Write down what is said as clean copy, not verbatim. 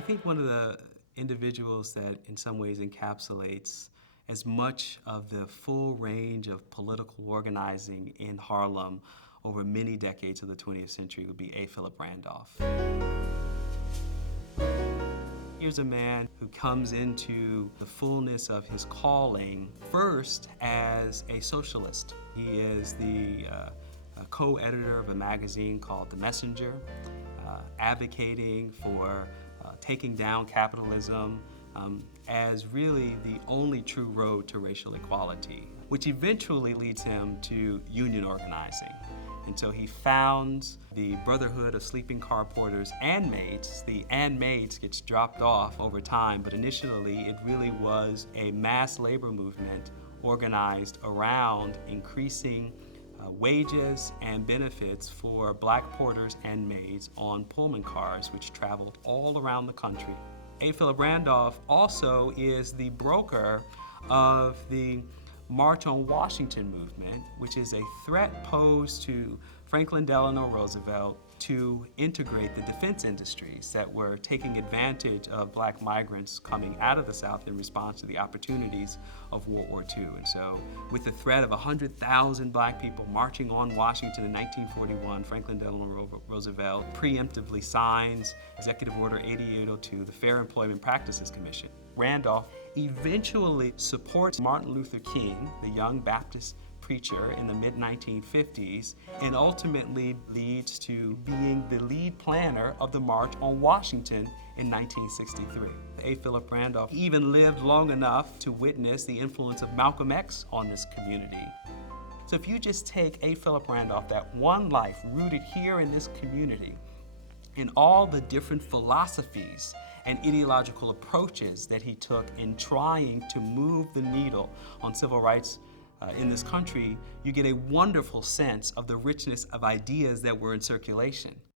I think one of the individuals that in some ways encapsulates as much of the full range of political organizing in Harlem over many decades of the 20th century would be A. Philip Randolph. Here's a man who comes into the fullness of his calling first as a socialist. He is the co-editor of a magazine called The Messenger, advocating for taking down capitalism as really the only true road to racial equality, which eventually leads him to union organizing. And so he founds the Brotherhood of Sleeping Car Porters and Maids. The and maids gets dropped off over time, but initially it really was a mass labor movement organized around increasing wages and benefits for black porters and maids on Pullman cars, which traveled all around the country. A. Philip Randolph also is the broker of the March on Washington movement, which is a threat posed to Franklin Delano Roosevelt to integrate the defense industries that were taking advantage of black migrants coming out of the South in response to the opportunities of World War II. And so with the threat of 100,000 black people marching on Washington in 1941, Franklin Delano Roosevelt preemptively signs Executive Order 8802, the Fair Employment Practices Commission. Randolph eventually supports Martin Luther King, the young Baptist preacher in the mid-1950s, and ultimately leads to being the lead planner of the March on Washington in 1963. A. Philip Randolph even lived long enough to witness the influence of Malcolm X on this community. So if you just take A. Philip Randolph, that one life rooted here in this community, in all the different philosophies and ideological approaches that he took in trying to move the needle on civil rights in this country, you get a wonderful sense of the richness of ideas that were in circulation.